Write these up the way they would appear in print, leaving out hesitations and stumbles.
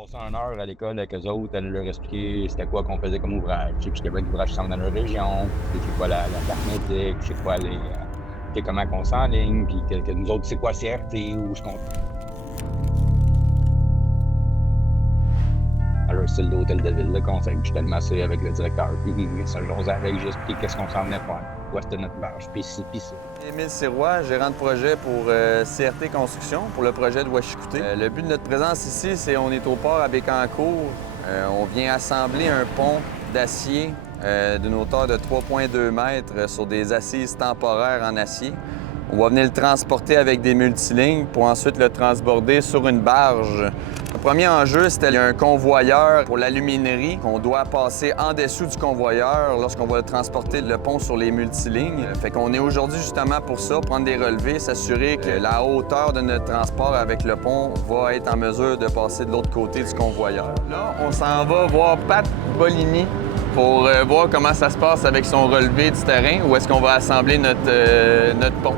Passé 1 heure à l'école avec eux autres, à leur expliquer c'était quoi qu'on faisait comme ouvrage, tu sais, puis c'était quoi l'ouvrage qui s'en dans leur région, puis c'est quoi la carte c'est quoi tu sais, comment qu'on s'enligne, puis que nous autres, c'est quoi CRT, où je compte. À leur style d'hôtel de ville, le conseil, puis j'étais le massé avec le directeur, puis ça j'osais avec, j'ai expliqué qu'est-ce qu'on s'en venait faire, quoi c'était notre marge, puis ci, puis ça. Émile Sirois, gérant de projet pour CRT Construction, pour le projet de Ouachicouté. Le but de notre présence ici, c'est on est au port à Bécancour. On vient assembler un pont d'acier d'une hauteur de 3,2 mètres sur des assises temporaires en acier. On va venir le transporter avec des multilignes pour ensuite le transborder sur une barge. Le premier enjeu, c'était un convoyeur pour l'aluminerie qu'on doit passer en dessous du convoyeur lorsqu'on va transporter le pont sur les multilignes. Fait qu'on est aujourd'hui justement pour ça, prendre des relevés, s'assurer que la hauteur de notre transport avec le pont va être en mesure de passer de l'autre côté du convoyeur. Là, on s'en va voir Pat Bolini pour voir comment ça se passe avec son relevé du terrain, où est-ce qu'on va assembler notre pont.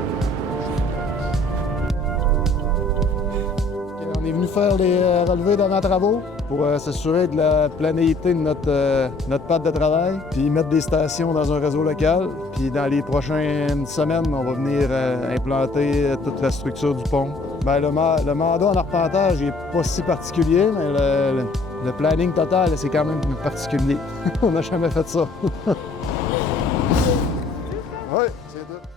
On est venu faire les relevés d'avant-travaux pour s'assurer de la planéité de notre patte de travail, puis mettre des stations dans un réseau local. Puis dans les prochaines semaines, on va venir implanter toute la structure du pont. Bien, le mandat en arpentage n'est pas si particulier, mais le planning total, c'est quand même particulier. On n'a jamais fait ça. Oui, c'est tout.